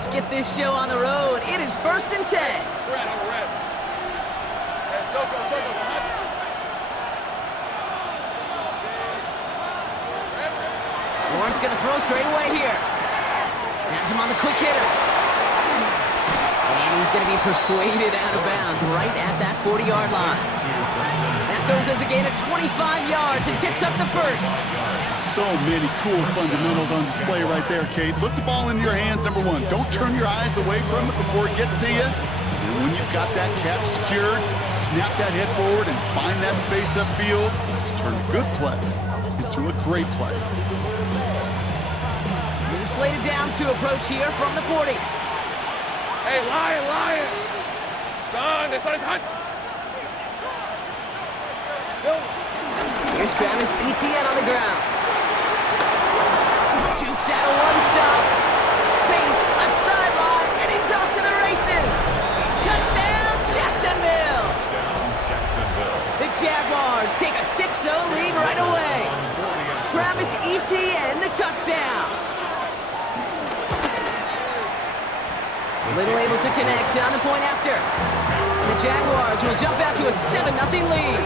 let's get this show on the road. It is 1st and 10. Lawrence going to throw straight away here. Has him on the quick hitter. And he's going to be persuaded out of bounds right at that 40-yard line. That goes as a gain of 25 yards and picks up the first. So many cool fundamentals on display right there, Kate. Put the ball in your hands, number one. Don't turn your eyes away from it before it gets to you. And when you've got that catch secured, snap that head forward and find that space upfield to turn a good play into a great play. New slated downs to approach here from the 40. Hey, Lion! Done, it's on his hunt. Here's Travis Etienne on the ground. Jukes out a one-stop. Space, left sideline, and he's off to the races. Touchdown, Jacksonville. The Jaguars take a 6-0 lead right away. Travis Etienne, the touchdown. Little able to connect on the point after. The Jaguars will jump out to a 7-0 lead.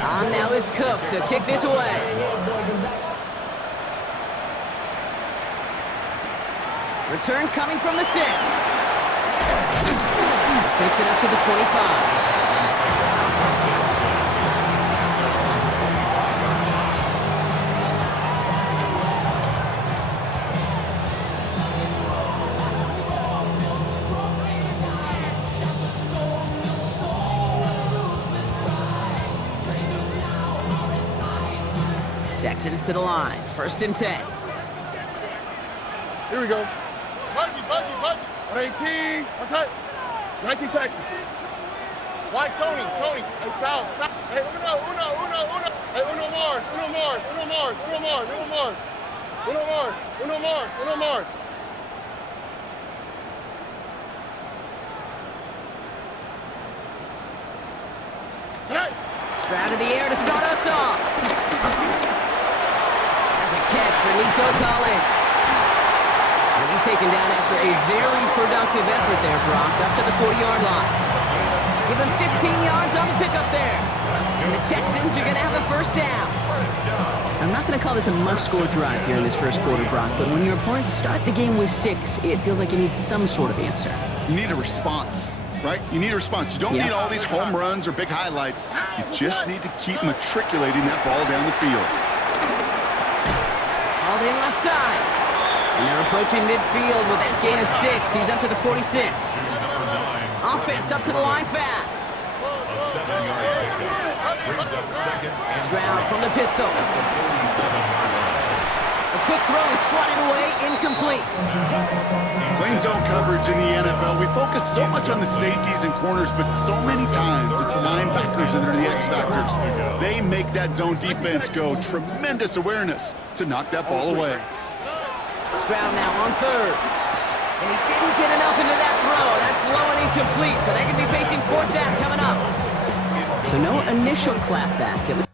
On now is Cook to kick this away. Return coming from the 6. This makes it up to the 25. Texans to the line. 1st and 10. Here we go. Buggy. 18. What's that? 19 Texans. White Tony. Hey, South. Hey, uno. Hey, uno Mars. Hey. Stroud in the air to start us off. Catch for Nico Collins. And he's taken down after a very productive effort there, Brock, up to the 40-yard line. Give him 15 yards on the pickup there. And the Texans are going to have a first down. I'm not going to call this a must-score drive here in this first quarter, Brock, but when your opponents start the game with 6, it feels like you need some sort of answer. You need a response, right? You need a response. You don't need all these home runs or big highlights. You just need to keep matriculating that ball down the field. All in left side. And they're approaching midfield with that gain of 6. He's up to the 46. Offense up to the line fast. A 7-yard pickup brings up 2nd and Stroud from the pistol. A quick throw is swatted away, incomplete. Playing zone coverage in the NFL, we focus so much on the safeties and corners, but so many times it's linebackers that are the X factors. They make that zone defense go. Tremendous awareness to knock that ball away. Stroud now on 3rd. And he didn't get enough into that throw. That's low and incomplete, so they're going to be facing 4th down coming up. So no initial clapback.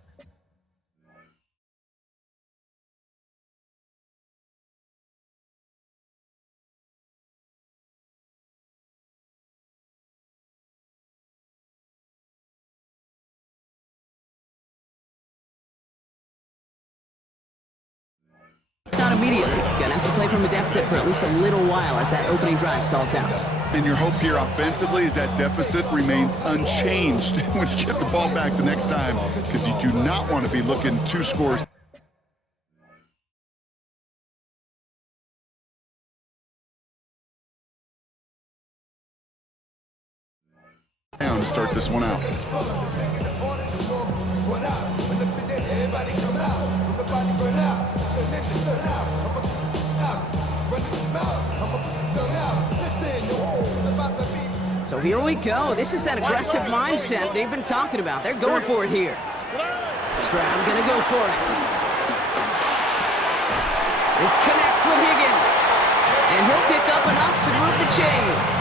Not immediately. Gonna have to play from a deficit for at least a little while as that opening drive stalls out. And your hope here offensively is that deficit remains unchanged when you get the ball back the next time, because you do not want to be looking 2 scores. Down to start this one out. So here we go. This is that aggressive mindset they've been talking about. They're going for it here. Stroud gonna go for it. This connects with Higgins. And he'll pick up enough to move the chains.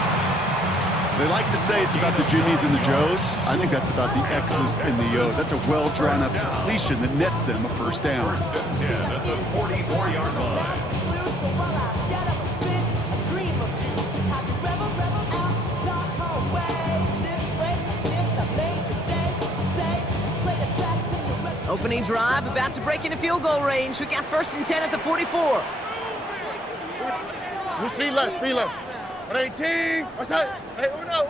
They like to say it's about the Jimmies and the Joes. I think that's about the X's and the O's. That's a well-drawn-up completion that nets them a first down. 1st and 10 at the 44-yard line. Opening drive, about to break into field goal range. We got 1st and 10 at the 44. Speed left, speed left. 118. What's that? Hey, uno.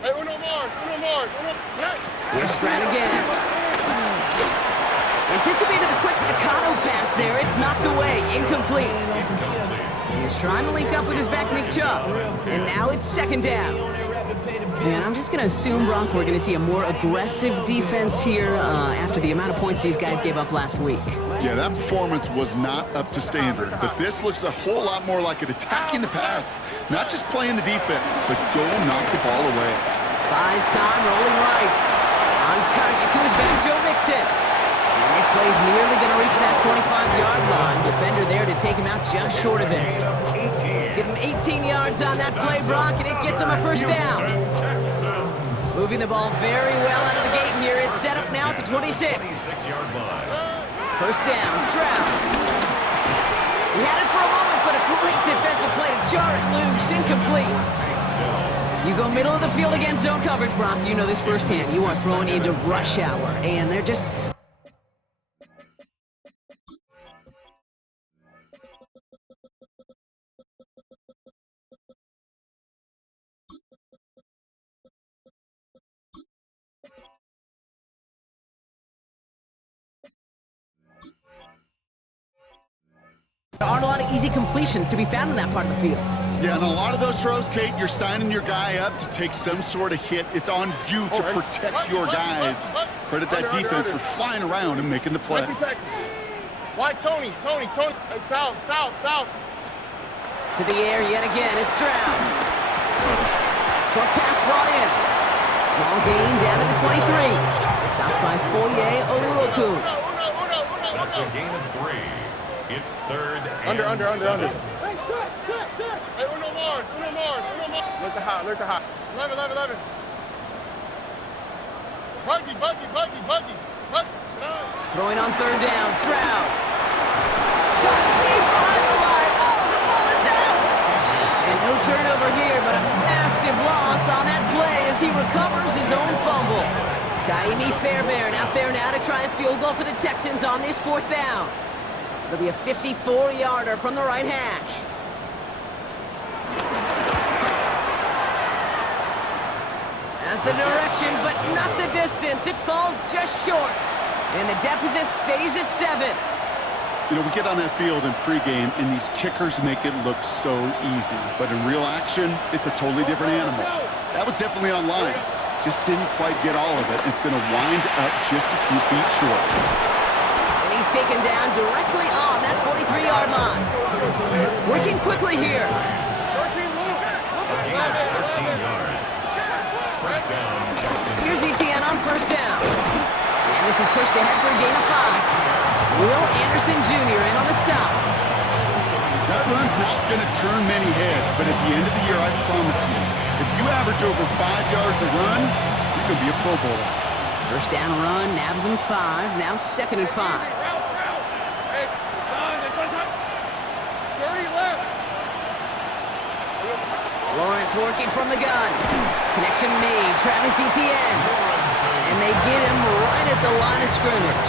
Hey, uno Mars. Here's Stroud again. Anticipated the quick staccato pass there. It's knocked away. Incomplete. He's trying to link up with his back, Nick Chubb. And now it's 2nd down. And I'm just going to assume, Brock, we're going to see a more aggressive defense here after the amount of points these guys gave up last week. Yeah, that performance was not up to standard, but this looks a whole lot more like it attacking the pass, not just playing the defense, but go knock the ball away. Buys time, rolling right. On target to his back, Joe Mixon. And this play's nearly going to reach that 25-yard line. Defender there to take him out just short of it. Give him 18 yards on that play, Brock, and it gets him a 1st down. Moving the ball very well out of the gate here. It's set up now at the 26. 1st down, Stroud. He had it for a moment, but a great defensive play to jar it loose. Incomplete. You go middle of the field against zone coverage, Brock. You know this firsthand. You are throwing into rush hour, and they're just... There aren't a lot of easy completions to be found in that part of the field. Yeah, and a lot of those throws, Kate, you're signing your guy up to take some sort of hit. It's on you to protect your guys. Credit that defense for flying around and making the play. Why Tony? Hey, south. To the air yet again, it's Stroud. Short pass brought in. Small gain down to the 23. Stopped by Foye Oluokun. That's a gain of 3. It's 3rd and Under. 7. Hey, check. Hey, uno Mars. Look the hot. 11. Buggy. Throwing on 3rd down, Stroud. Cut deep behind the line. Oh, the ball is out! And no turnover here, but a massive loss on that play as he recovers his own fumble. Kaimi Fairbairn out there now to try a field goal for the Texans on this 4th down. It'll be a 54-yarder from the right hash. Has the direction, but not the distance. It falls just short. And the deficit stays at 7. You know, we get on that field in pregame, and these kickers make it look so easy. But in real action, it's a totally different animal. That was definitely on line. Just didn't quite get all of it. It's going to wind up just a few feet short. And he's taken down directly on that 43-yard line. Working quickly here. A gain of 13 yards. 1st down, Jackson. Here's ETN on 1st down. And this is pushed ahead for a gain of 5. Will Anderson Jr. in on the stop. That run's not going to turn many heads, but at the end of the year, I promise you, if you average over 5 yards a run, you're going to be a Pro Bowler. 1st down run, nabs him 5. Now 2nd and 5. Hey, son, it's on top. 30 left. Lawrence working from the gun. Connection made. Travis Etienne. And they get him right at the line of scrimmage.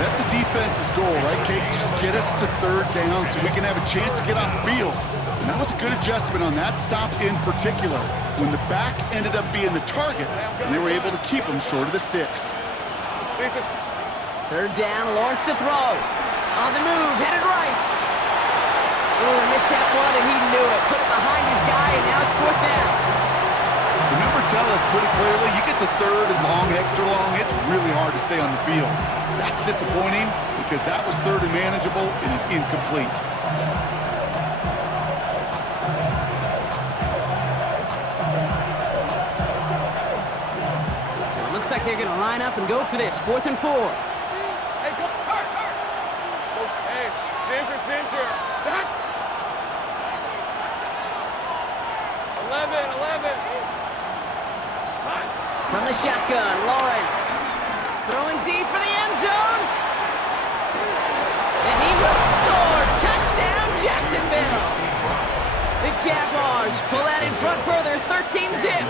That's a defense's goal, right, Kate? Just get us to 3rd down so we can have a chance to get off the field. And that was a good adjustment on that stop in particular, when the back ended up being the target, and they were able to keep him short of the sticks. 3rd down, Lawrence to throw. On the move, headed right. Oh, he missed that one, and he knew it. Put it behind his guy, and now it's 4th down. The numbers tell us pretty clearly, you get to 3rd and long, extra long, it's really hard to stay on the field. That's disappointing because that was 3rd and manageable and an incomplete. So it looks like they're going to line up and go for this. 4th and 4. Hey, go. Hey, Ginger. Stop. 11. From the shotgun, Lawrence. Throwing deep for the end zone. And he will score. Touchdown, Jacksonville. The Jaguars pull that in front further, 13-zip.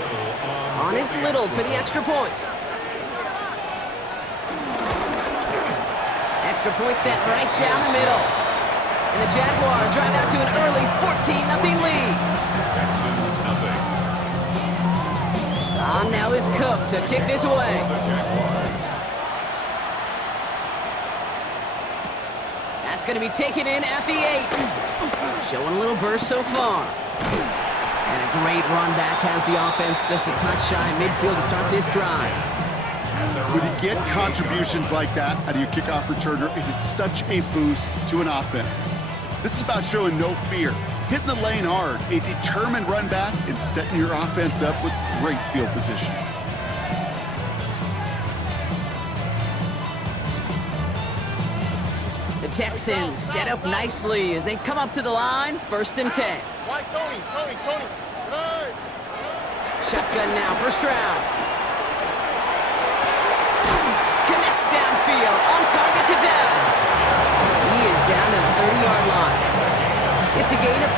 On his Little for the extra point. Extra point sent right down the middle. And the Jaguars drive out to an early 14-0 lead. Texans nothing. On now is Cook to kick this away. That's going to be taken in at the 8. Showing a little burst so far. And a great run back has the offense just a touch shy of midfield to start this drive. When you get contributions like that out of your kickoff returner, it is such a boost to an offense. This is about showing no fear, hitting the lane hard, a determined run back, and setting your offense up with great field position. The Texans set up nicely as they come up to the line, 1st and 10. Why, Tony? Good. Shotgun now for Stroud. Connects downfield, on target to down. He is down to the 30-yard line. It's a gain of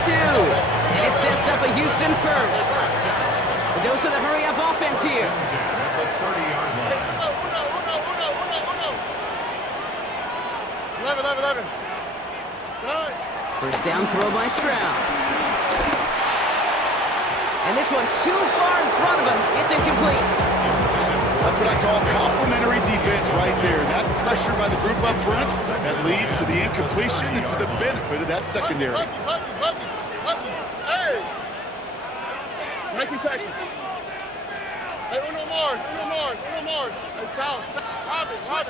22, and it sets up a Houston first. A dose of the hurry-up offense here. At the 30-yard line. 11. Good. First down throw by Stroud. And this one too far in front of him. It's incomplete. That's what I call complementary defense right there. That pressure by the group up front, that leads to the incompletion and to the benefit of that secondary. Huggy. Hey! 19 Texans. Hey, Uno Mars. Hey, South.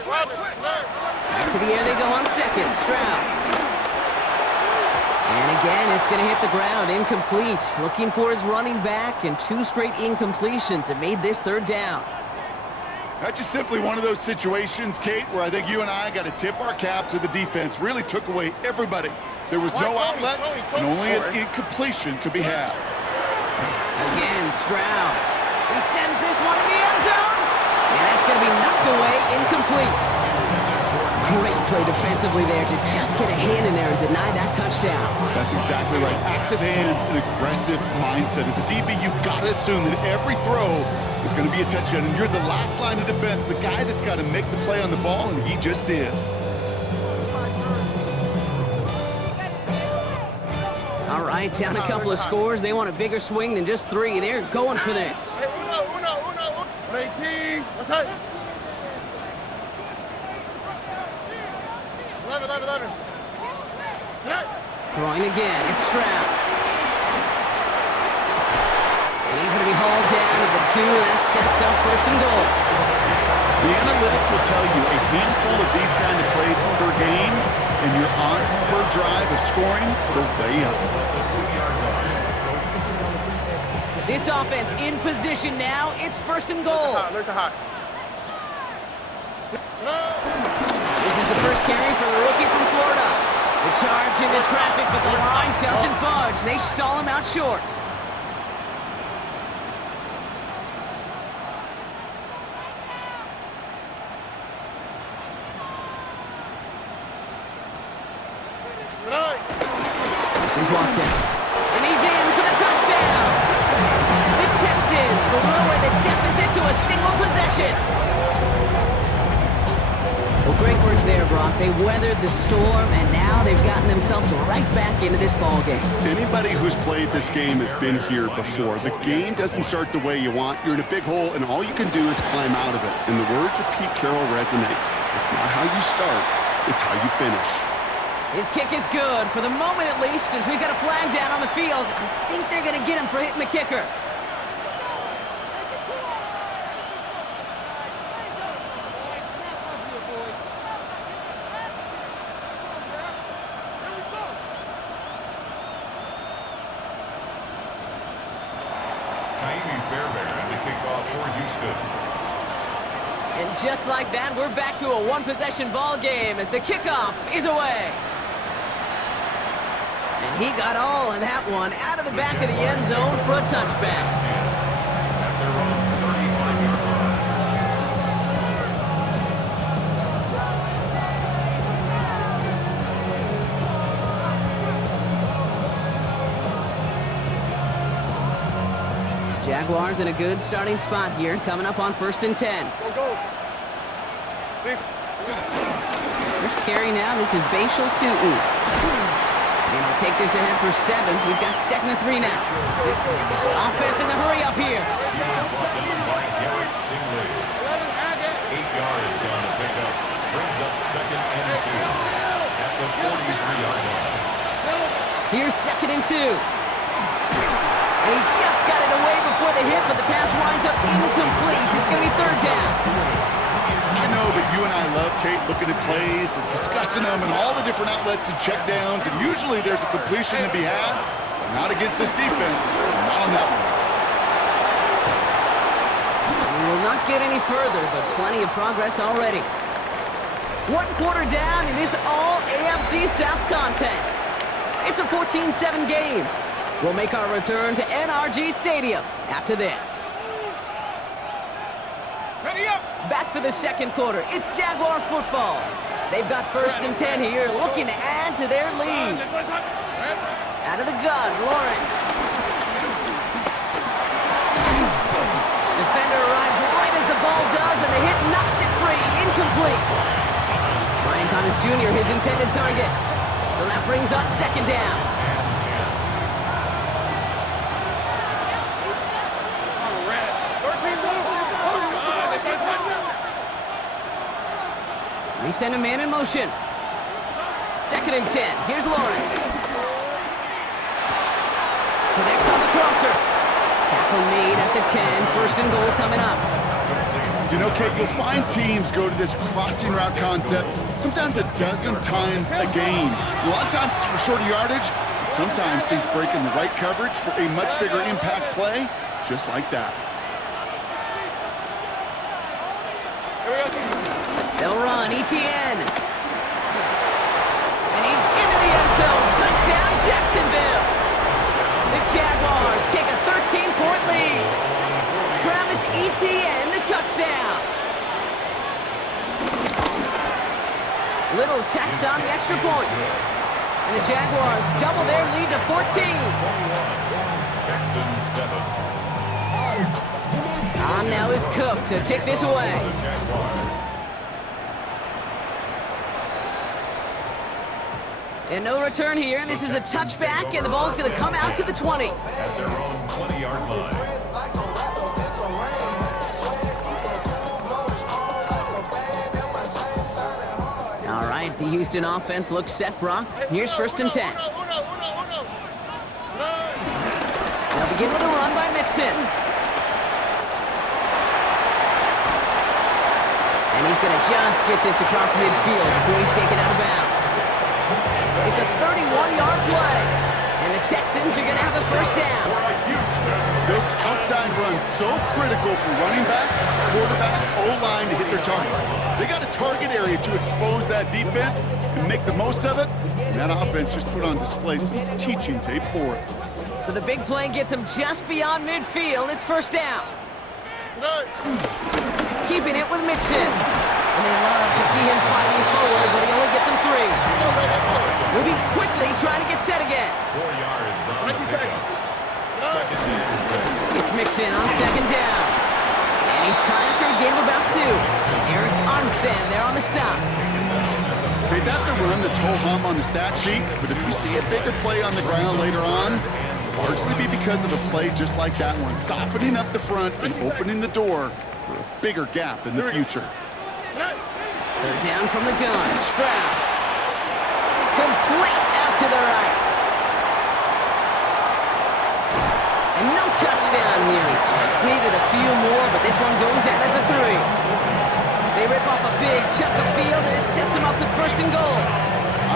Robin. Back to the air they go on second. Stroud. And again, it's going to hit the ground. Incomplete. Looking for his running back, and 2 straight incompletions have made this 3rd down. That's just simply one of those situations, Kate, where I think you and I got to tip our cap to the defense. Really took away everybody. There was no outlet, and only an incompletion could be had. Again, Stroud. He sends this one to the end zone. And that's going to be knocked away, incomplete. Great play defensively there to just get a hand in there and deny that touchdown. That's exactly right. Active hands and aggressive mindset. As a DB, you've got to assume that every throw is going to be a touchdown, and you're the last line of defense, the guy that's got to make the play on the ball, and he just did. All right, down a couple of scores. They want a bigger swing than just 3. They're going for this. Hey, Uno. 18. Let's hit. 11. Throwing again, it's Stroud. And he's going to be hauled down to the 2. That sets up 1st and goal. The analytics will tell you a handful of these kind of plays per game, and your odds per drive of scoring goes way up. This offense in position now. It's 1st and goal. Look at hot. This is the first carry for the rookie from Florida. The charge into traffic, but the line doesn't budge. They stall him out short. This is Watson. And he's in for the touchdown. The Texans lower the deficit to a single possession. Well, great work there, Brock. They weathered the storm, and now they've gotten themselves right back into this ballgame. Anybody who's played this game has been here before. The game doesn't start the way you want. You're in a big hole, and all you can do is climb out of it. And the words of Pete Carroll resonate. It's not how you start, it's how you finish. His kick is good, for the moment at least, as we've got a flag down on the field. I think they're going to get him for hitting the kicker. And just like that, we're back to a one-possession ball game as the kickoff is away. And he got all of that one out of the back of the end zone for a touchback. Jaguars in a good starting spot here, coming up on 1st and 10. Go. They're first carry now. This is Bashal Tootin. And he'll take this ahead for 7. We've got 2nd and 3 now. Offense in the hurry up here. He was brought down by Garrett Stingley. 8 yards on the pickup. Brings up 2nd and 2 at the 43-yard line. Here's 2nd and 2. And he just got it away before the hit, but the pass winds up incomplete. It's going to be 3rd down. I know that you and I love, Kate, looking at plays and discussing them and all the different outlets and checkdowns, and usually there's a completion to be had, but not against this defense. Not on that one. We will not get any further, but plenty of progress already. 1 quarter down in this all-AFC South contest. It's a 14-7 game. We'll make our return to NRG Stadium after this. Ready up! Back for the 2nd quarter. It's Jaguar football. They've got 1st and 10 here, looking to add to their lead. Out of the gun, Lawrence. Defender arrives right as the ball does, and the hit knocks it free. Incomplete. Ryan Thomas Jr., his intended target. So that brings up 2nd down. They send a man in motion. 2nd and 10. Here's Lawrence. Connects on the crosser. Tackle made at the 10. 1st and goal coming up. You know, Kate, you'll find teams go to this crossing route concept sometimes a dozen times a game. A lot of times it's for shorter yardage, but sometimes things break in the right coverage for a much bigger impact play, just like that. They'll run, ETN. And he's into the end zone. Touchdown, Jacksonville. The Jaguars take a 13-point lead. Travis Etienne, the touchdown. Little tacks on the extra point. And the Jaguars double their lead to 14. Texans 7. On now is Cook to kick this away. And no return here. This is a touchback, and the ball's going to come out to the 20. At their own 20-yard line. All right, the Houston offense looks set, Brock. Here's 1st and 10. They'll begin with a run by Mixon. And he's going to just get this across midfield before he's taken out of bounds. It's a 31-yard play, and the Texans are going to have the 1st down. Those outside runs so critical for running back, quarterback, O-line to hit their targets. They got a target area to expose that defense and make the most of it, and that offense just put on display some teaching tape for it. So the big play gets him just beyond midfield. It's 1st down. Keeping it with Mixon. And they love to see him fighting forward, but he only gets him 3. Moving quickly, trying to get set again. 4 yards on the pickup. 2nd and 6. It's Mixon on 2nd down. And he's caught for a gain of about 2. Eric Armstead there on the stop. Okay, that's a run that's ho-hum on the stat sheet, but if you see a bigger play on the ground later on, it'll largely be because of a play just like that one, softening up the front and opening the door for a bigger gap in the future. They're down from the gun. Stroud. Complete out to the right. And no touchdown here. Just needed a few more, but this one goes out at the 3. They rip off a big chunk of field, and it sets them up with 1st and goal.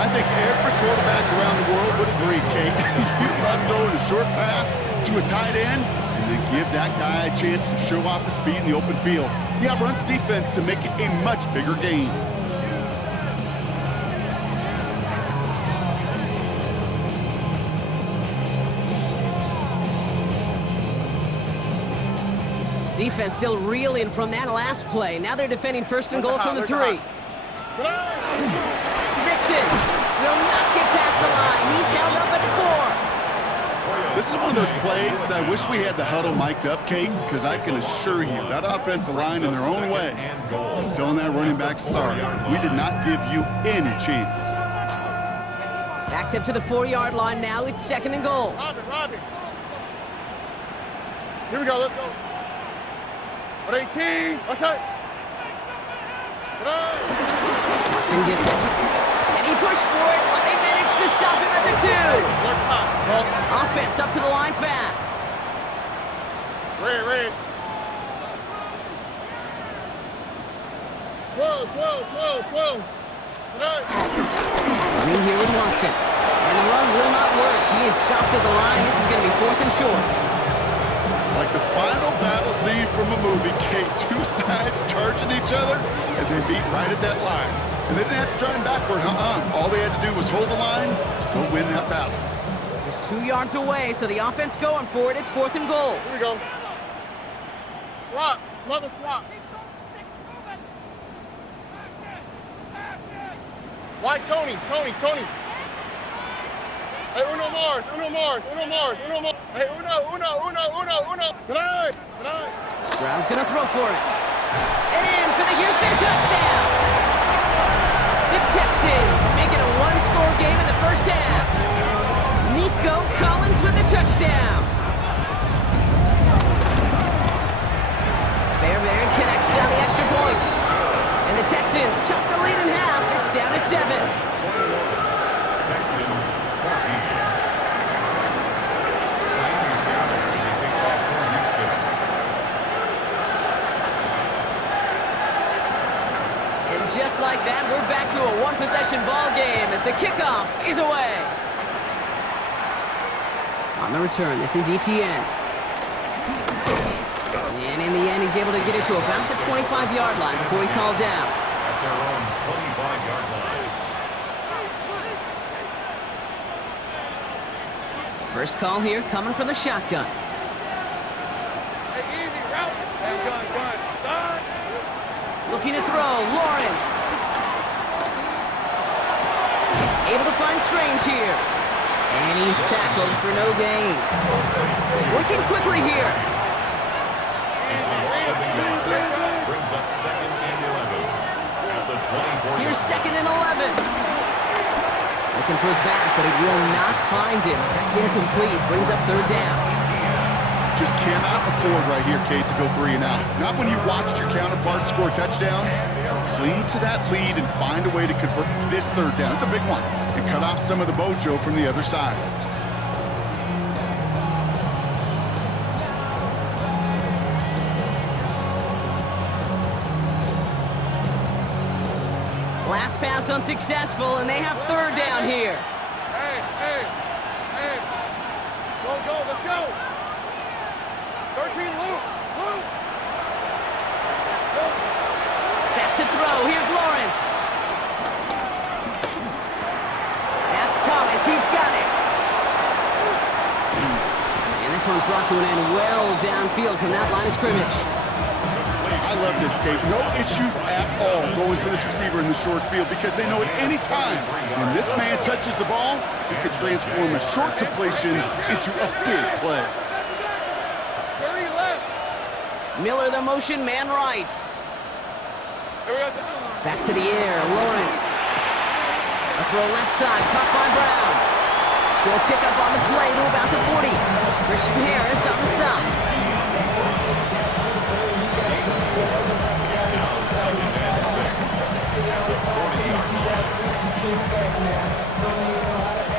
I think every quarterback around the world would agree, Kate. You love throwing a short pass to a tight end, and then give that guy a chance to show off his speed in the open field. Yeah, runs defense to make it a much bigger game. Defense still reeling from that last play. Now they're defending 1st and goal from the 3. Mixon will not get past the line. He's held up at the 4. This is one of those plays that I wish we had the huddle mic'd up, Kate, because I can assure you that offensive line in their own way is telling that running back, sorry, we did not give you any chance. Backed up to the 4-yard line now. It's 2nd and goal. Robin. Here we go. Let's go. 18. What's that? Watson gets it. And he pushed for it, but they managed to stop him at the 2. Offense up to the line fast. Red. 12. Running here with Watson. And the run will not work. He is stopped at the line. This is going to be 4th and short. Like the final battle scene from a movie, Kate, 2 sides charging each other, and they beat right at that line. And they didn't have to drive backward, All they had to do was hold the line to go win that battle. Just 2 yards away, so the offense going for it. It's 4th and goal. Here we go. Swap. Another swap. Why Tony? Hey, Uno Mars. Hey, Uno. Tonight. Stroud's going to throw for it. And in for the Houston touchdown. The Texans make it a 1-score game in the first half. Nico Collins with the touchdown. Fairbairn connects on the extra point. And the Texans chop the lead in half. It's down to 7. Texans 14. And just like that, we're back to a 1-possession ball game as the kickoff is away. On the return, this is Etienne. And in the end, he's able to get it to about the 25-yard line before he's hauled down. At their own 25-yard line. First call here coming from the shotgun. Hey, easy route. Hey, gun. Side. Looking to throw, Lawrence. Able to find Strange here. And he's tackled for no gain. Working quickly here. Brings up 2nd and 11. At the 24. Here's 2nd and 11. Looking for his back, but it will not find him. That's incomplete. Brings up 3rd down. Just cannot afford right here, Kate, to go 3 and out. Not when you watched your counterpart score a touchdown. Cling to that lead and find a way to convert this 3rd down. It's a big one. And cut off some of the mojo from the other side. Last pass unsuccessful, and they have 3rd down here. Hey. Go. Let's go. 13, Luke. Back to throw. Here's Lawrence. That's Thomas. He's got it. And this one's brought to an end well downfield from that line of scrimmage. I love this, Kate. No issues at all going to this receiver in the short field because they know at any time when this man touches the ball, he could transform a short completion into a big play. 30 left. Miller, the motion man right. Here we go. Back to the air, Lawrence. A throw left side, caught by Brown. Short pickup on the play to about the 40. Christian Harris on the stop.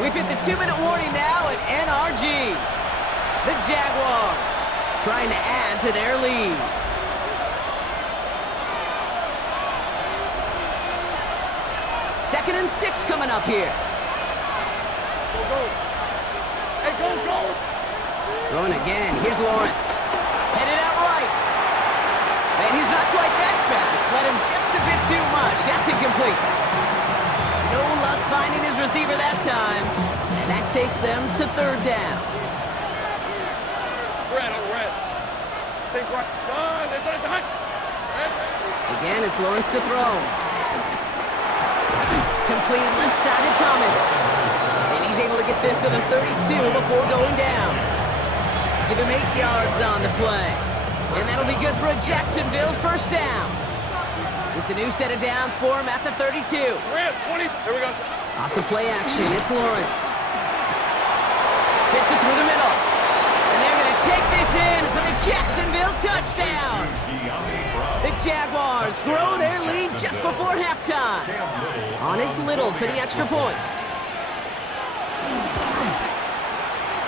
We've hit the 2-minute warning now at NRG. The Jaguars trying to add to their lead. Second and 6 coming up here. Go. Hey, go. Throwing again. Here's Lawrence. Headed out right. And he's not quite that fast. Let him just a bit too much. That's incomplete. No luck finding his receiver that time. And that takes them to 3rd down. Red. Take right. Son, it's high. Again, it's Lawrence to throw. Completed left side to Thomas. And he's able to get this to the 32 before going down. Give him 8 yards on the play. And that'll be good for a Jacksonville first down. It's a new set of downs for him at the 32. We're at 20. Here we go. Off the play action, it's Lawrence. Fits it through the middle. And they're going to take this in for the Jacksonville touchdown. The Jaguars grow their lead just before halftime. On is Little for the extra point.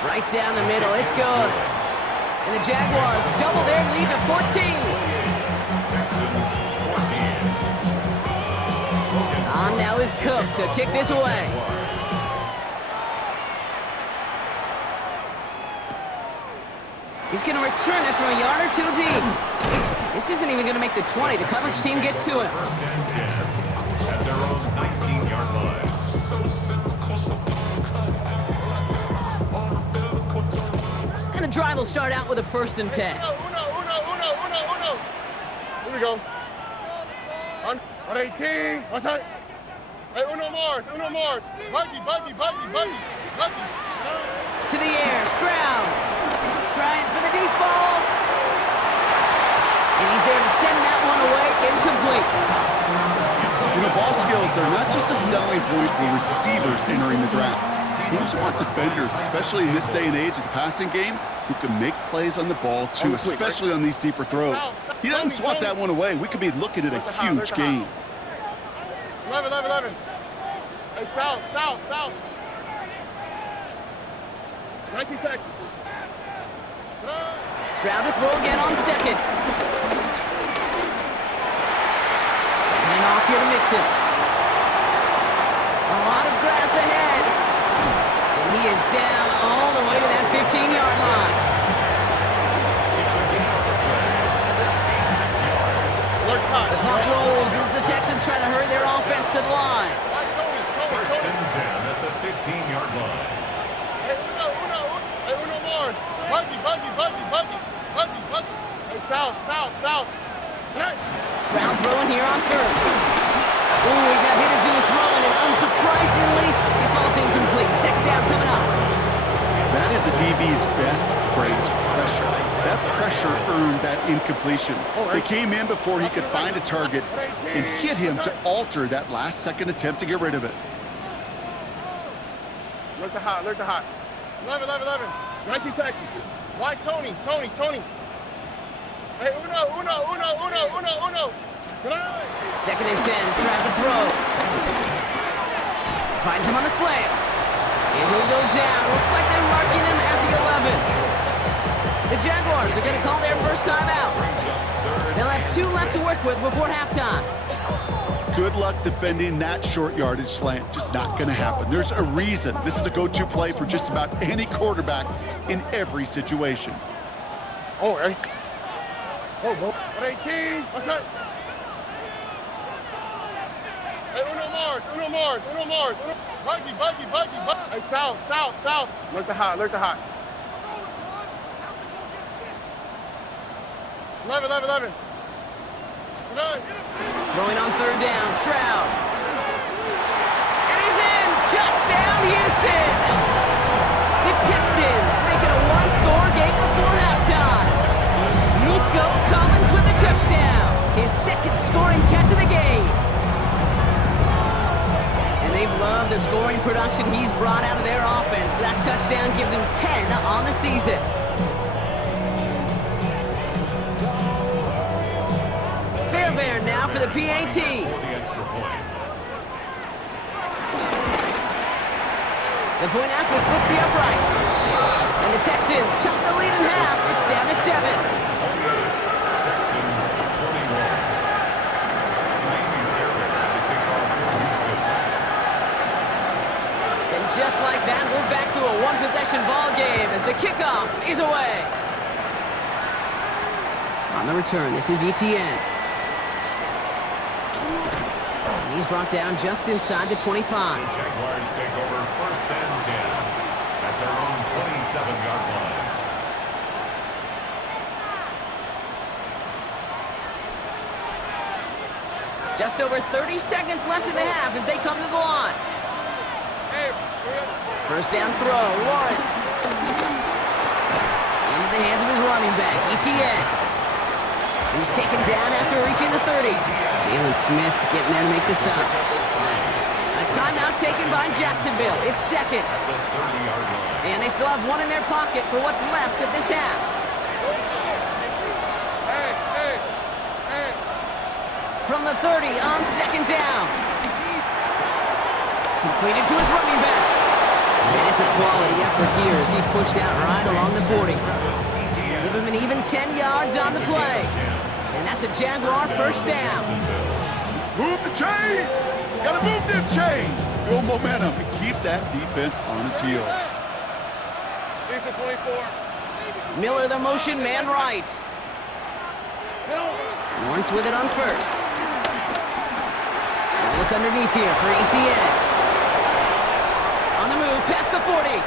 Right down the middle, it's good. And the Jaguars double their lead to 14. On now is Cook to kick this away. He's going to return it from a yard or 2 deep. This isn't even going to make the 20. The coverage team gets to him. First and 10 at their own 19-yard line. And the drive will start out with a 1st and 10. Uno. Here we go. On 18. What's that? Hey, Uno Mars. Buggy. To the air, Stroud. Trying for the deep ball. And he's there to send that one away, incomplete. You know, ball skills are not just a selling point for receivers entering the draft. Teams want defenders, especially in this day and age of the passing game, who can make plays on the ball, too, especially on these deeper throws. He doesn't swat that one away. We could be looking at a huge game. 11. Hey, south. 19 Texas. Stroud to throw again on 2nd. Taking it off here to Mixon. A lot of grass ahead. And he is down all the way to that 15-yard line. The clock rolls as the Texans try to hurry their offense to the line. First and 10 at the 15-yard line. Hey, Uno Mars. Buggy. Hey, south. Stroud throwing here on 1st. Ooh, he got hit as he was throwing, and unsurprisingly, he falls incomplete. 2nd down coming up. That is a DB's best phrase, pressure. That pressure earned that incompletion. They came in before he could find a target and hit him to alter that last-second attempt to get rid of it. Look the hot. 11. 19 Texas. Why Tony? Hey, Uno. 2nd and 10, Stroud to throw. Finds him on the slant. And he'll go down. Looks like they're marking him at the 11. The Jaguars are going to call their first time out. They'll have 2 left to work with before halftime. Good luck defending that short yardage slant. Just not going to happen. There's a reason this is a go-to play for just about any quarterback in every situation. Oh, hey. Oh, 18. What's that? Hey, Uno Mars. Buggy. Hey, south. Look the hot. 11. Throwing on 3rd down, Stroud. And he's in! Touchdown, Houston! The Texans make it a 1-score game before halftime. Nico Collins with the touchdown. His 2nd scoring catch of the game. And they've loved the scoring production he's brought out of their offense. That touchdown gives him 10 on the season. Fairbairn now for the PAT. For the extra point. The point after splits the uprights. And the Texans chop the lead in half. It's down to 7. Texans 21. And just like that, we're back to a 1-possession ball game as the kickoff is away. On the return, this is Etienne. And he's brought down just inside the 25. Jaguars take over first and 10 at their own 27-yard line. Just over 30 seconds left in the half as they come to the line. First down throw, Lawrence. Into the the hands of his running back, ETN. He's taken down after reaching the 30. Jalen Smith getting there to make the stop. A timeout taken by Jacksonville. It's second. And they still have one in their pocket for what's left of this half. From the 30 on second down. Completed to his running back. And it's a quality effort here as he's pushed out right along the 40. Give him an even 10 yards on the play. And that's a Jaguar first down. Move the chains! Gotta move them chains! Build momentum and keep that defense on its heels. Lisa 24. Miller, the motion man right. Lawrence with it on first. Now look underneath here for ETN. On the move, past the 40.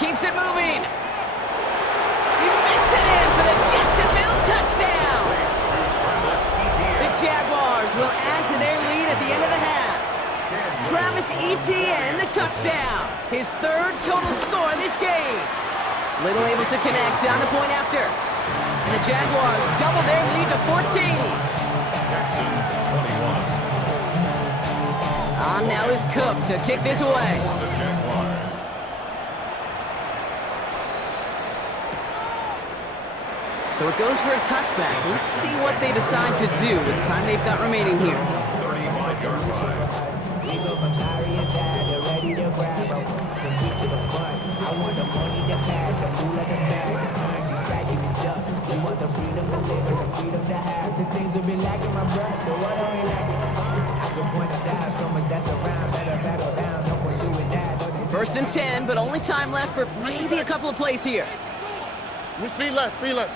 Keeps it moving. He makes it in for the Jacksonville touchdown. The Jaguars will add to their lead at the end of the half. Travis Etienne, the touchdown. His third total score in this game. Little able to connect on the point after. And the Jaguars double their lead to 14. Texans 21. On now is Cook to kick this away. The Jaguars. So it goes for a touchback. Let's see what they decide to do with the time they've got remaining here. 35-yard line. We go from sorry inside to ready to grab them. From deep to the front. I want the money to pass, the fool of the bag, the currency stacking it up. We want the freedom to live and the freedom to have. The things will be lacking my breath, so what are we lacking? I can point a dive, so much that's around. Better settle down, no point doing that. First and 10, but only time left for maybe a couple of plays here. Speed left, speed left.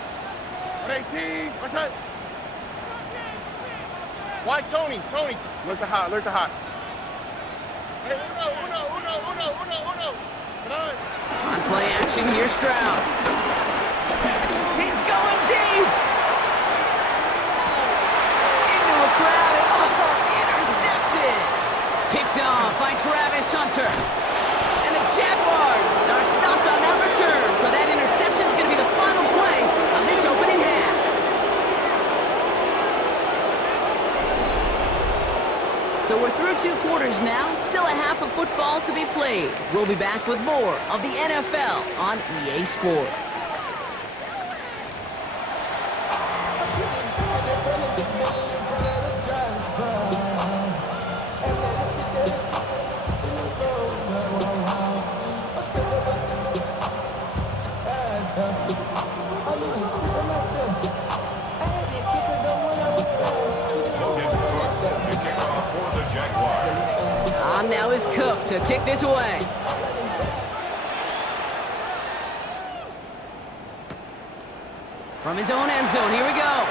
18, what's that? Why Tony? Look the hot, look the hot. Hey, uno. Come on. On play action, here's Stroud. He's going deep! Into a crowd and intercepted! Picked off by Travis Hunter. And the Jaguars are stopped on that return, so that interception's going to be the final play of this opening half. So we're through 2 quarters now, still a half of football to be played. We'll be back with more of the NFL on EA Sports. On now is Cook to kick this away. From his own end zone, here we go.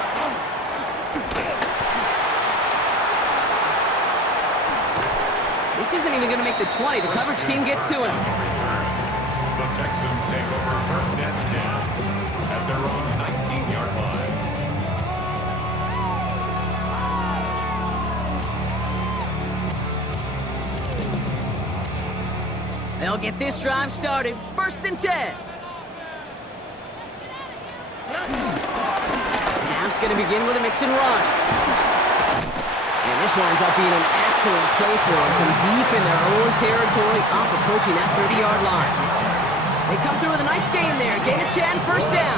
This isn't even going to make the 20. The coverage team gets to him. The Texans take over first and 10 at their own 19-yard line. They'll get this drive started. First and 10. The half's going to begin with a mix and run. And this winds up being an excellent play for them from deep in their own territory, up approaching that 30-yard line. They come through with a nice gain there. Gain of 10, first down.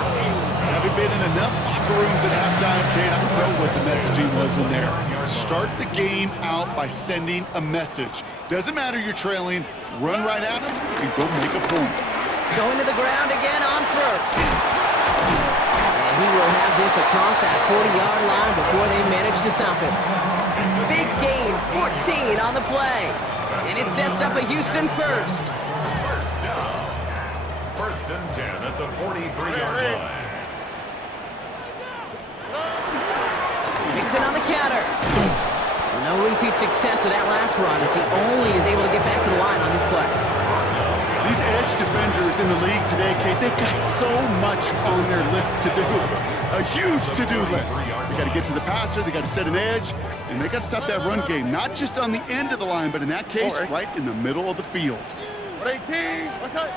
Having been in enough locker rooms at halftime, Kate, I know what the messaging was in there. Start the game out by sending a message. Doesn't matter you're trailing, run right at them and go make a point. Going to the ground again on first. And he will have this across that 40-yard line before they manage to stop him. Big gain, 14 on the play. And it sets up a Houston first. First down. First and 10 at the 43-yard line. Mixon on the counter. No repeat success of that last run as he only is able to get back to the line on this play. These edge defenders in the league today, Kate, they've got so much on their list to do. A huge to-do list. They got to get to the passer, they got to set an edge, and they got to stop that run game, not just on the end of the line, but in that case, right in the middle of the field. 18, what's that?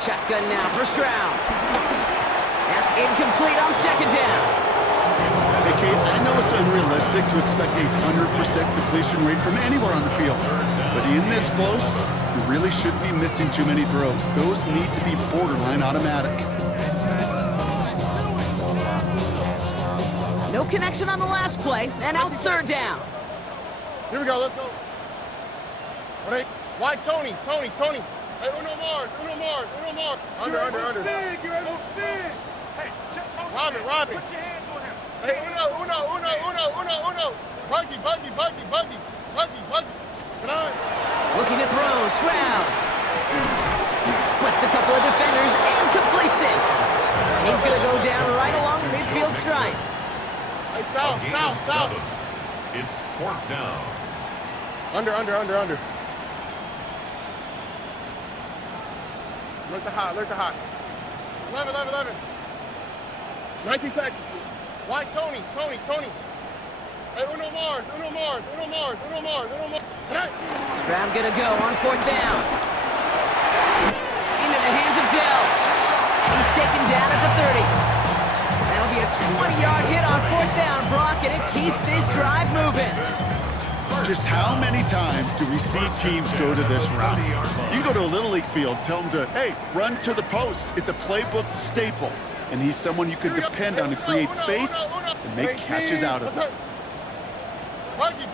Shotgun now for Stroud. That's incomplete on second down. Hey, Kate, I know it's unrealistic to expect a 100% completion rate from anywhere on the field. But in this close, you really shouldn't be missing too many throws. Those need to be borderline automatic. No connection on the last play, and now it's third down. Here we go, let's go. All right, why Tony? Hey, Uno Mars. Under. Spin, give it no spin. Hey, check those Robin. Put your hands on him. Hey, Uno. Buggy. Come on. Looking to throw, Stroud. Splits a couple of defenders and completes it. And he's going to go down right along the midfield stripe. Hey, Gain of south. 7. It's 4th down. Under. Look the hot. 11. 19 Texas. Why Tony? Hey, Uno Mars. Hey. Stroud going to go on 4th down. Into the hands of Dell. And he's taken down at the 30. That'll be a 20-yard hit on 4th down, Brock, and it keeps this drive moving. Just how many times do we see teams go to this route? You go to a Little League field, tell them to, hey, run to the post. It's a playbook staple. And he's someone you can depend on to create space and make catches out of it. Buggy.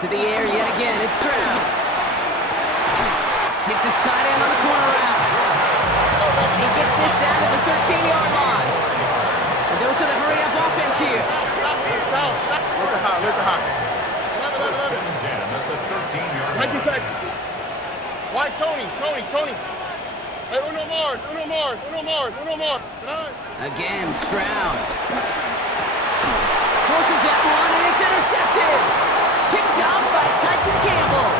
To the air yet again, it's Stroud. Hits his tight end on the corner route. And he gets this down to the 13-yard line. A dose of the hurry-up offense here. Look the hot. 1st and 10 at the 13-yard line. 19 Texas. Why Tony? Hey, Uno Mars. Again, Stroud. Forces that one, and it's intercepted. Picked off by Tyson Campbell.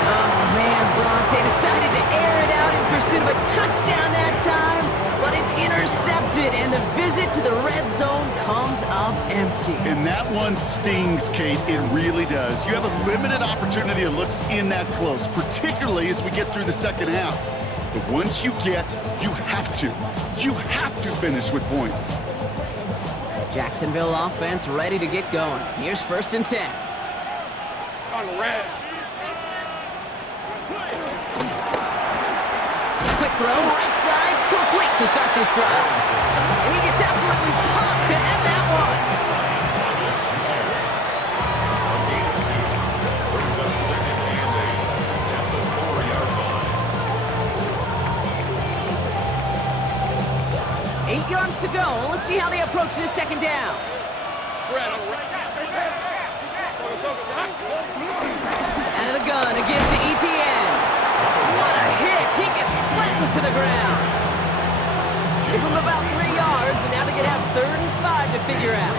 Oh, man, Brock, they decided to air it out in pursuit of a touchdown that time, but it's intercepted, and the visit to the red zone comes up empty. And that one stings, Kate. It really does. You have a limited opportunity that looks in that close, particularly as we get through the second half. But once you have to finish with points. Jacksonville offense ready to get going. Here's 1st and 10. On the red. Quick throw, right side, complete to start this drive. And he gets absolutely popped to end that one. Brings up 2nd and 8 at the 4-yard line. 8 yards to go. Let's see how they approach this second down. Red on the right. Out of the gun, a give to ETN. What a hit! He gets flattened to the ground. Give him about 3 yards, and now they can have 3rd and 5 to figure out.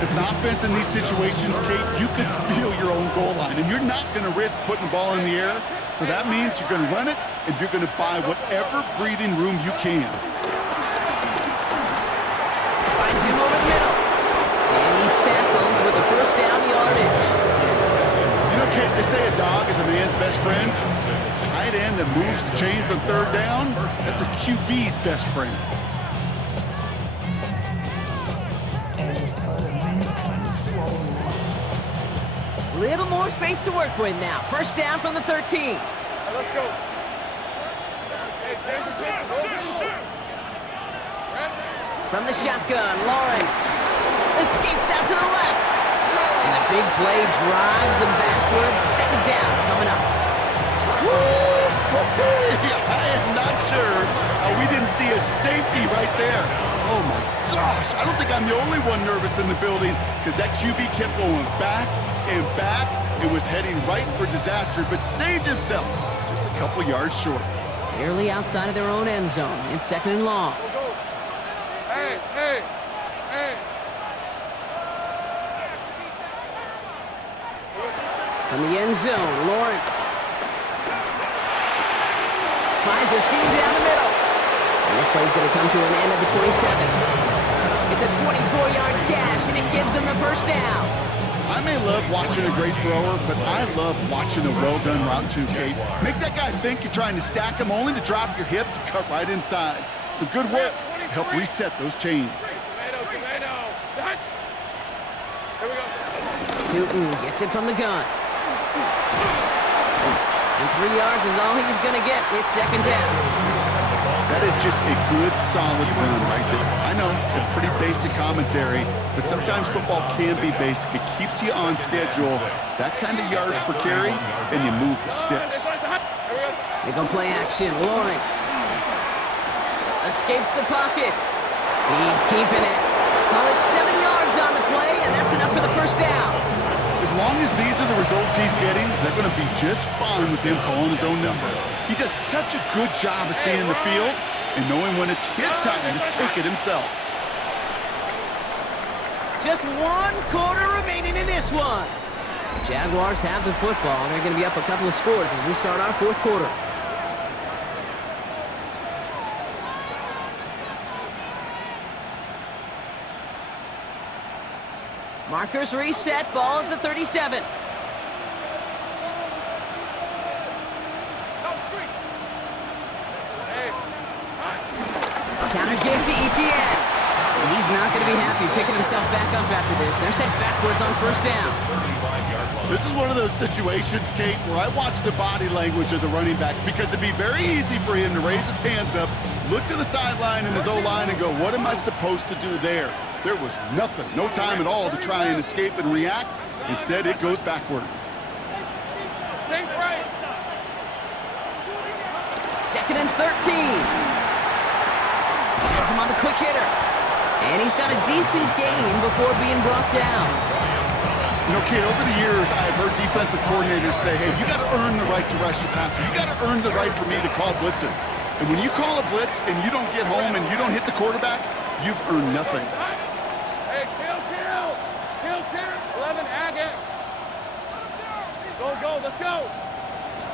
As an offense in these situations, Kate, you could feel your own goal line, and you're not going to risk putting the ball in the air. So that means you're going to run it, and you're going to buy whatever breathing room you can. Finds him over the middle. And he's tackled with the 1st down yardage. You know, Kate, they say a dog is a man's best friend. The tight end that moves the chains on 3rd down, that's a QB's best friend. Little more space to work with now. 1st down from the 13. Let's go. From the shotgun, Lawrence escapes out to the left. And the big play drives them backwards. 2nd down coming up. I am not sure how we didn't see a safety right there. Oh my gosh, I don't think I'm the only one nervous in the building because that QB kept going back and back. It was heading right for disaster, but saved himself just a couple yards short. Barely outside of their own end zone. It's 2nd and long. Hey. From the end zone, Lawrence finds a seam down the middle. And this play's going to come to an end at the 27. It's a 24-yard gash, and it gives them the 1st down. I may love watching a great thrower, but I love watching a well-done route too, Kate. Make that guy think you're trying to stack him, only to drop your hips and cut right inside. Some good work to help reset those chains. Tootin gets it from the gun. And 3 yards is all he's going to get. It's second down. That is just a good, solid run right there. I know, it's pretty basic commentary, but sometimes football can be basic. It keeps you on schedule. That kind of yards per carry, and you move the sticks. They go play action. Lawrence escapes the pocket. He's keeping it. Call it 7 yards on the play, and that's enough for the first down. As long as these are the results he's getting, they're going to be just fine with him calling his own number. He does such a good job of seeing the field and knowing when it's his time to take it himself. Just 1 quarter remaining in this one. Jaguars have the football, and they're going to be up a couple of scores as we start our fourth quarter. Markers reset, ball at the 37. Counter give to ETN. And he's not going to be happy picking himself back up after this. They're sent backwards on first down. This is one of those situations, Kate, where I watch the body language of the running back because it'd be very easy for him to raise his hands up, look to the sideline and his O-line and go, what am I supposed to do there? There was nothing, no time at all to try and escape and react. Instead, it goes backwards. Think right. Second and 13. Has him on the quick hitter. And he's got a decent gain before being brought down. You know, Kate, over the years, I've heard defensive coordinators say, hey, you got to earn the right to rush the passer. You got to earn the right for me to call blitzes. And when you call a blitz and you don't get home and you don't hit the quarterback, you've earned nothing. Hey, kill. 11, Agate. Go, let's go.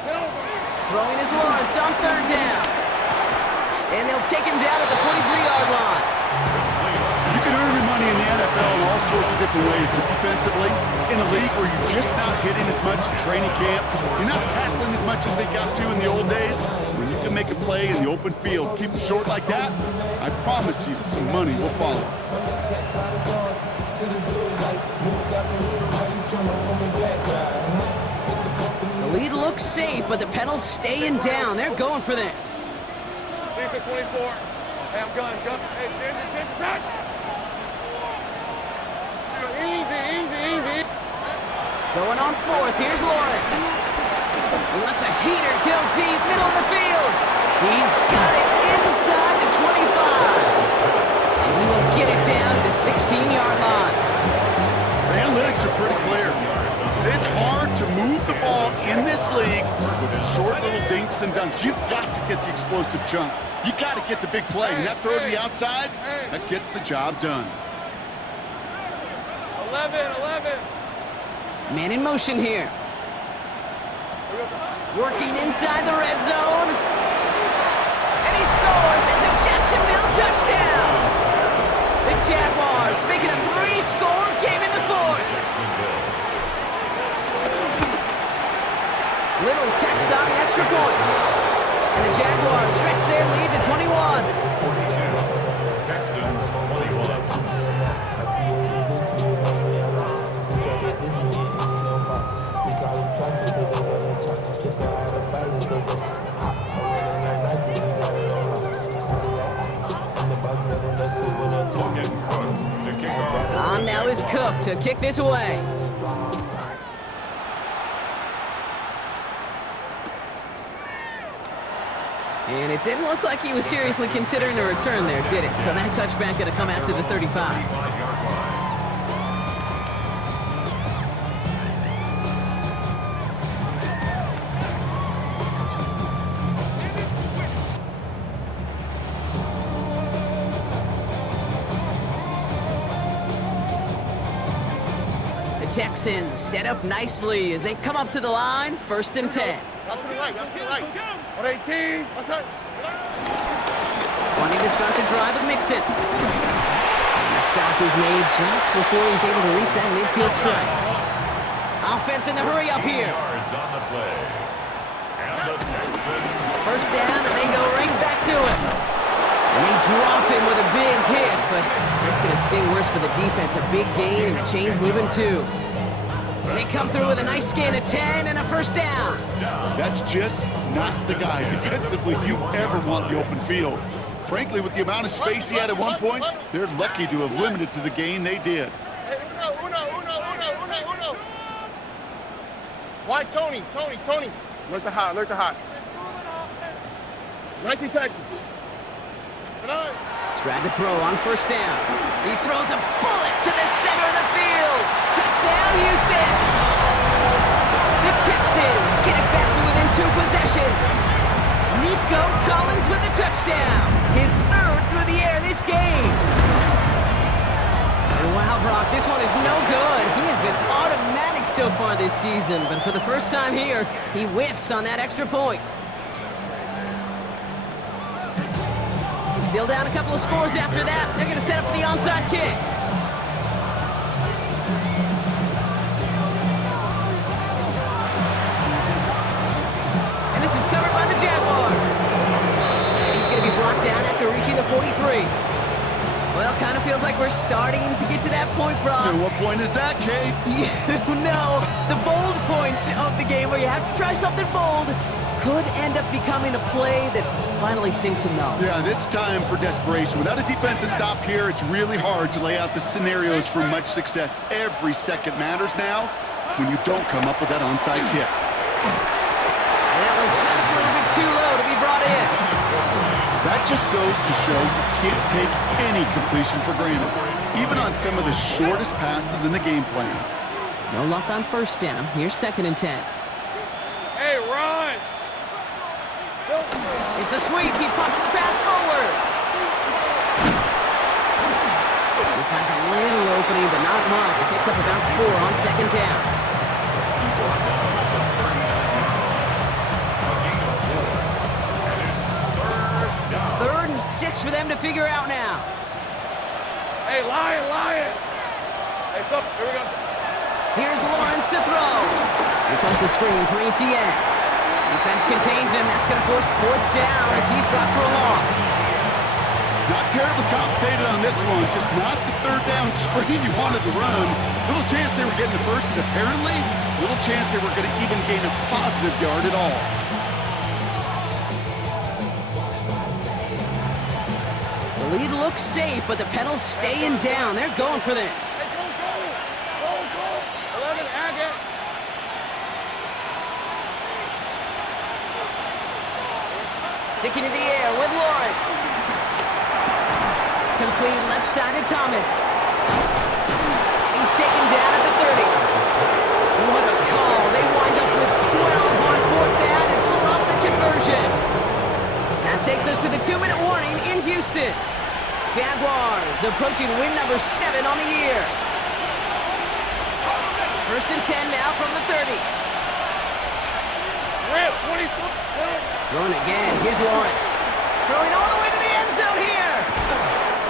Throwing his Lawrence on third down. And they'll take him down at the 43-yard line. You can earn your money in the NFL in all sorts of different ways, but defensively, in a league where you're just not hitting as much in training camp, you're not tackling as much as they got to in the old days, when you can make a play in the open field, keep it short like that, I promise you some money will follow. The lead looks safe, but the pedal's staying down. They're going for this. Lisa 24. Hey, I'm gun. Hey, Ginger, Easy. Going on fourth, here's Lawrence. He lets a heater go deep, middle of the field. He's got it inside the 25. And he will get it down to the 16-yard line. The analytics are pretty clear. It's hard to move the ball in this league with its short little dinks and dunks. You've got to get the explosive chunk. You got to get the big play. And that throw to the outside, that gets the job done. 11. Man in motion here. Working inside the red zone. And he scores. It's a Jacksonville touchdown. The Jaguars making a 3-score game in the fourth. Little tacks on an extra point. And the Jaguars stretch their lead to 21. 42. Texans 21. On now is Cook to kick this away. And it didn't look like he was seriously considering a return there, did it? So that touchback going to come out to the 35. Texans set up nicely as they come up to the line, 1st and 10. Out to the right. 118. What's that? Wanting to start the drive with Mixon. And the stop is made just before he's able to reach that midfield strike. Offense in the hurry up here. Yards on the play. And the Texans. First down, and they go right back to it. And they drop him with a big hit, but it's going to sting worse for the defense. A big gain, and the chain's moving too. They come through with a nice gain of 10 and a first down. That's just not the guy defensively you ever want the open field. Frankly, with the amount of space he had at one point, they're lucky to have limited to the gain they did. Hey, uno. Why Tony? Look the hot. 19 Texans. Strad to throw on first down. He throws a bullet to the center of the field. Touchdown, Houston. The Texans get it back to within 2 possessions. Nico Collins with the touchdown. His 3rd through the air this game. And wow, Brock, this one is no good. He has been automatic so far this season, but for the first time here, he whiffs on that extra point. Still down a couple of scores after that. They're going to set up for the onside kick. And this is covered by the Jaguars. And he's going to be brought down after reaching the 43. Well, kind of feels like we're starting to get to that point, Brock. And what point is that, Kate? You know, the bold point of the game where you have to try something bold could end up becoming a play that finally sinks him though. Yeah, and it's time for desperation. Without a defensive stop here, it's really hard to lay out the scenarios for much success. Every second matters now when you don't come up with that onside kick. And that was just a little bit too low to be brought in. That just goes to show you can't take any completion for granted, even on some of the shortest passes in the game plan. No luck on first down. Here's 2nd and 10. Hey, run! It's a sweep. He pops the pass forward. He finds a little opening, but not much. Picked up about 4 on 2nd down. Third and 6 for them to figure out now. Hey, Lion! Hey, so, here we go. Here's Lawrence to throw. Here comes the screen for ETN. Defense contains him. That's going to force 4th down as he's dropped for a loss. Not terribly complicated on this one, just not the 3rd down screen you wanted to run. Little chance they were getting the first, and apparently, little chance they were going to even gain a positive yard at all. The lead looks safe, but the pedals staying down. They're going for this. Hey, go! 11, Agate. Sticking in the air with Lawrence. Complete left side to Thomas. And he's taken down at the 30. What a call. They wind up with 12 on 4th down and pull off the conversion. That takes us to the 2-minute warning in Houston. Jaguars approaching win number 7 on the year. 1st and 10 now from the 30. Rip, 24. Throwing again. Here's Lawrence. Throwing all the way to the end zone here.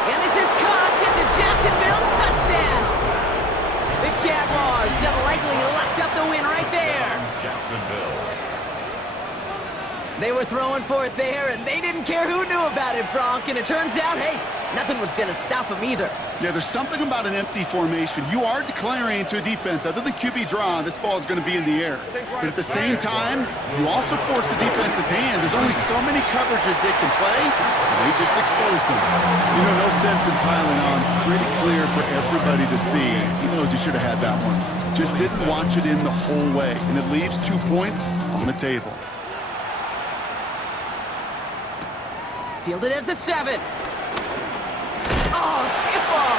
And this is caught. It's a Jacksonville touchdown. The Jaguars have likely locked up the win right there. Jacksonville. They were throwing for it there, and they didn't care who knew about it, Bronk. And it turns out, hey, nothing was going to stop them either. Yeah, there's something about an empty formation. You are declaring to a defense, other than QB draw, this ball is going to be in the air. But at the same time, you also force the defense's hand. There's only so many coverages they can play, and they just exposed them. You know, no sense in piling on. Pretty clear for everybody to see. He knows he should have had that one. Just didn't watch it in the whole way, and it leaves 2 points on the table. Fielded at the 7. Oh, skip ball.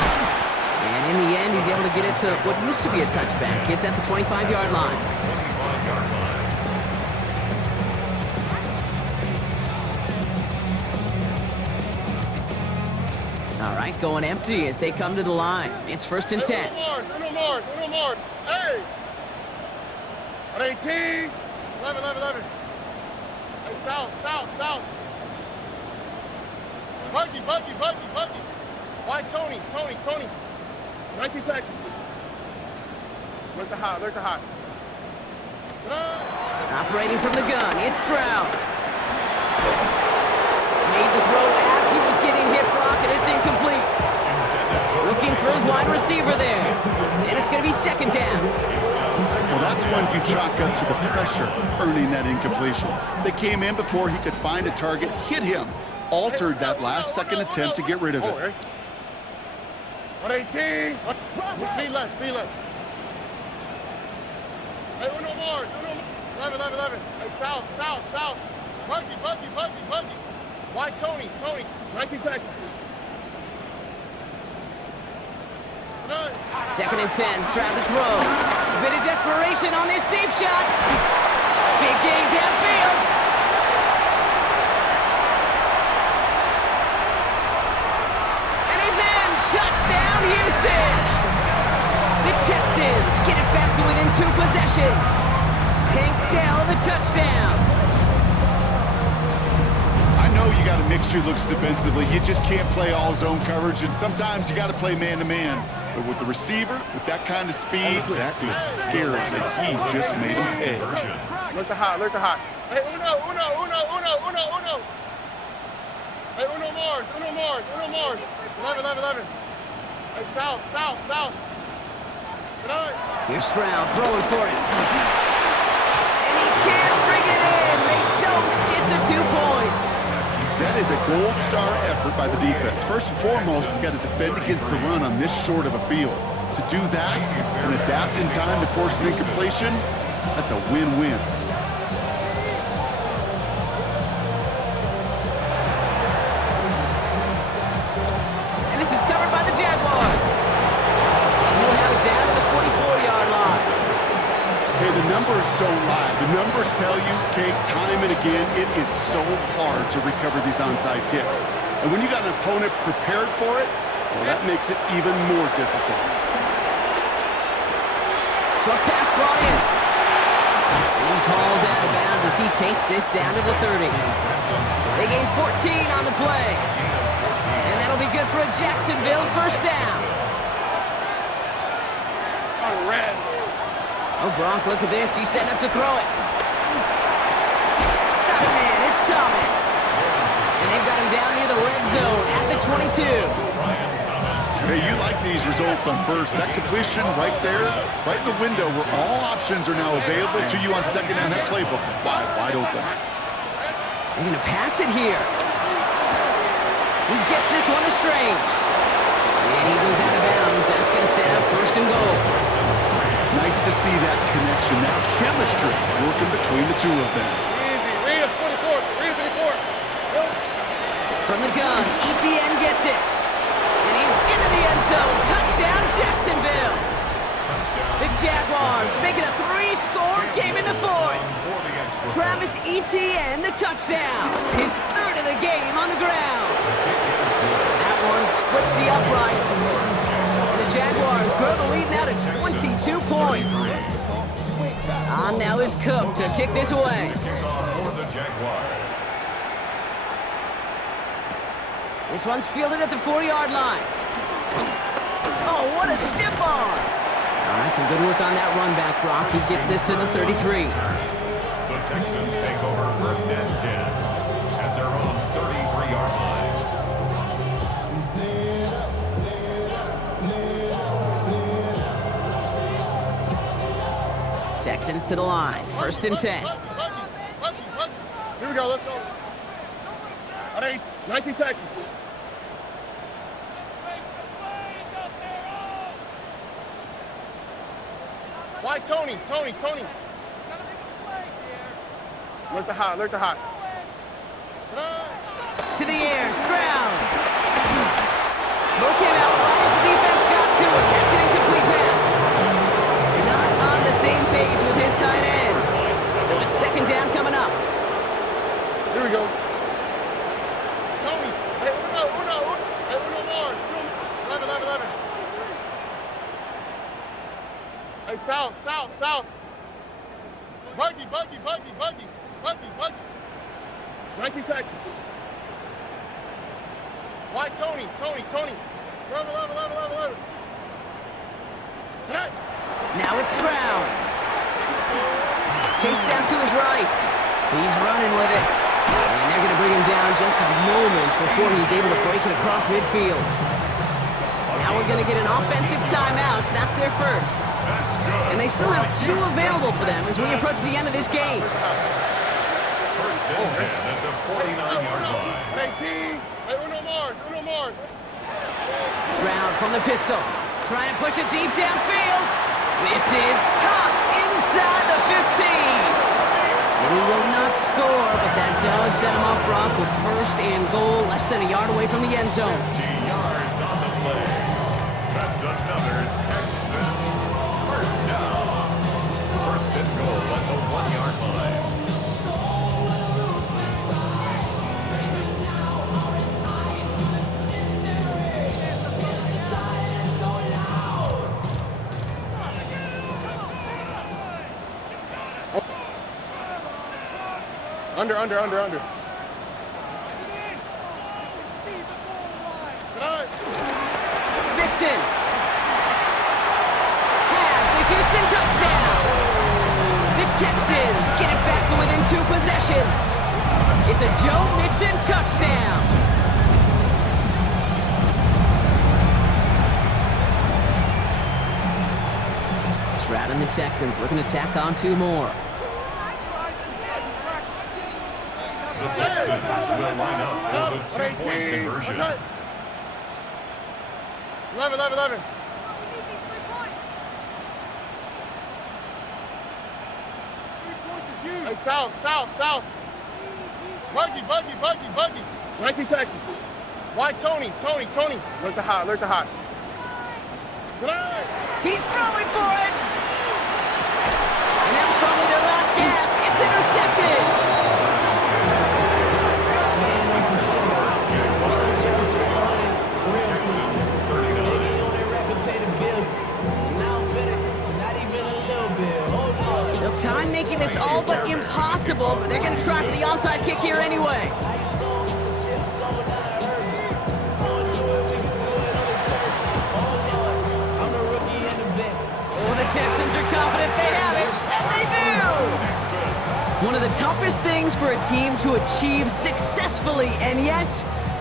And in the end, he's able to get it to what used to be a touchback. It's at the 25-yard line. 25-yard line. All right, going empty as they come to the line. It's 1st and 10. Uno more. Hey! On 18. 11. Hey, south. Buggy. Why Tony? 19 Texas. Look the hot, Operating from the gun, it's Stroud. Made the throw as he was getting hit, Brock, and it's incomplete. Looking for his wide receiver there. And it's going to be second down. Well, that's when you chalk up to the pressure earning that incompletion. They came in before he could find a target, hit him, altered that last second attempt to get rid of it. 118. Speed left. Hey, uno more. 11. Hey, south. Buggy. Why Tony? 19 Texas. Second and 10, Stroud to throw. A bit of desperation on this deep shot. Big gain downfield. And he's in. Touchdown, Houston. The Texans get it back to within 2 possessions. Tank Dell the touchdown. I know you got a mixture looks defensively. You just can't play all zone coverage, and sometimes you got to play man-to-man. But with the receiver, with that kind of speed, that is scary that he just made him pay. Look the hot. Hey, uno. Hey, uno more. 11. Hey, south. Here's Stroud throwing for it. And he can't bring it in. They don't get the 2 points. That is a gold star effort by the defense. First and foremost, you got to defend against the run on this short of a field. To do that and adapt in time to force an incompletion, that's a win-win. And this is covered by the Jaguars. And he'll have it down to the 44-yard line. Hey, the numbers don't lie. The numbers tell you, Kate, time and again, it is so hard to recover these onside kicks. And when you got an opponent prepared for it, well, that makes it even more difficult. Short pass brought in. And he's hauled out of bounds as he takes this down to the 30. They gain 14 on the play. And that'll be good for a Jacksonville first down. Red. Oh, Bronk, look at this. He's setting up to throw it. Got it, man. It's Thomas. And they've got him down near the red zone at the 22. Hey, you like these results on first. That completion right there, right in the window where all options are now available to you on second down. That playbook wide open. They're going to pass it here. He gets this one to Strange. And he goes out of bounds. That's going to set up first and goal. Nice to see that connection, that chemistry working between the two of them. Easy. Read it 24. From the gun, ETN gets it. And he's into the end zone. Touchdown, Jacksonville. The Jaguars make it a 3-score game in the 4th. Travis Etienne, the touchdown. His 3rd of the game on the ground. That one splits the uprights. And the Jaguars grow the lead now to 22 points. On now is Cook to kick this away. For the Jaguars. This one's fielded at the 4-yard line. Oh, what a stiff arm. All right, some good work on that run back, Brock. He gets this to the 33. The Texans take over first and 10 at their own 33-yard line. Texans to the line. First and 10. Here we go. Let's go. 19 Texans. Why Tony? Look the hot. To the air, Stroud. Throw came out right as the defense got to it. That's an incomplete pass. Not on the same page with his tight end. So it's second down coming up. Here we go. Tony. Hey, uno. Hey, uno more. 11. Hey, south. Buggy. 19 Texans. Why Tony? 11. Hey. Now it's Stroud. Chase down to his right. He's running with it. And they're going to bring him down just a moment before he's able to break it across midfield. Now we're going to get an offensive timeout. That's their first. And they still have 2 available for them as we approach the end of this game. First and 10 at the 49-yard line. 18. Hey, Uno Mars. Stroud from the pistol. Trying to push it deep downfield. This is caught inside the 15. And he will not score, but that does set him up, Brock, with first and goal, less than a yard away from the end zone. 50 yards on the play. That's another Texans first down. First and goal at the 1-yard line. Under. Mixon has the Houston touchdown. The Texans get it back to within 2 possessions. It's a Joe Mixon touchdown. Stroud and the Texans looking to tack on 2 more. The Texans will line up for the 2-point conversion. 11. Hey, south. Buggy. 19 Texans. Wide Tony. Alert the hot. He's throwing for it! And that was probably their last gasp. It's intercepted! They'll time making this all but impossible, but they're going to try for the onside kick here anyway. The Texans are confident they have it, and they do! One of the toughest things for a team to achieve successfully, and yet,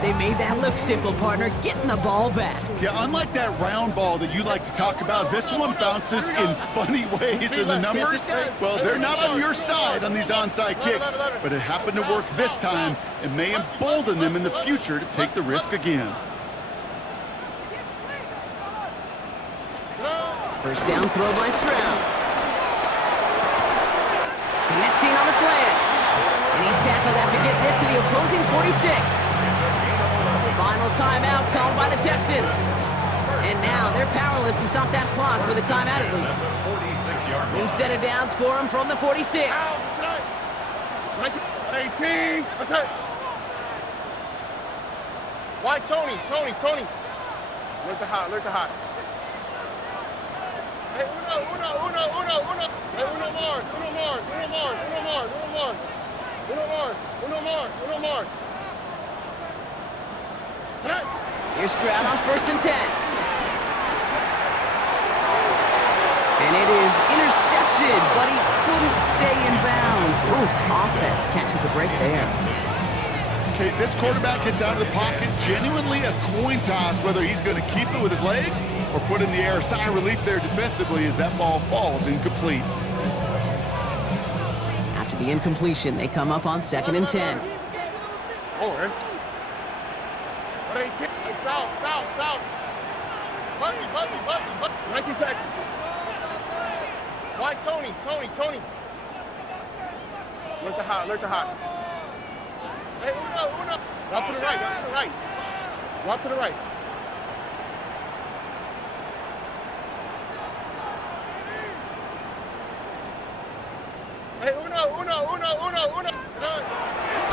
they made that look simple, partner, getting the ball back. Yeah, unlike that round ball that you like to talk about, this one bounces in funny ways, and the numbers, well, they're not on your side on these onside kicks, but it happened to work this time and may embolden them in the future to take the risk again. First down throw by Stroud. Connecting on the slant. And he's tackled after getting this to the opposing 46. Final timeout called by the Texans. And now they're powerless to stop that clock with a timeout at least. New set of downs for him from the 46. 18. That's it. Why Tony? Alert the hot. Hey, Uno. Hey, Uno Mars. Here's Stroud on first and 10. And it is intercepted, but he couldn't stay in bounds. Ooh, offense catches a break there. Okay, this quarterback gets out of the pocket, genuinely a coin toss whether he's going to keep it with his legs or put in the air. Sigh of relief there defensively as that ball falls incomplete. After the incompletion, they come up on second and 10. All right. 18. South. Buggy. 19 Texans. Why Tony? Alert the hot. Hey, Uno. Route to the right. Hey, Uno.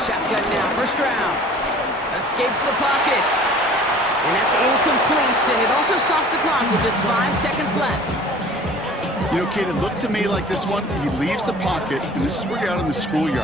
Shotgun now for Stroud. Escapes the pocket. And that's incomplete, and it also stops the clock with just 5 seconds left. You know, Kate, it looked to me like this one, he leaves the pocket, and this is where you're out in the schoolyard.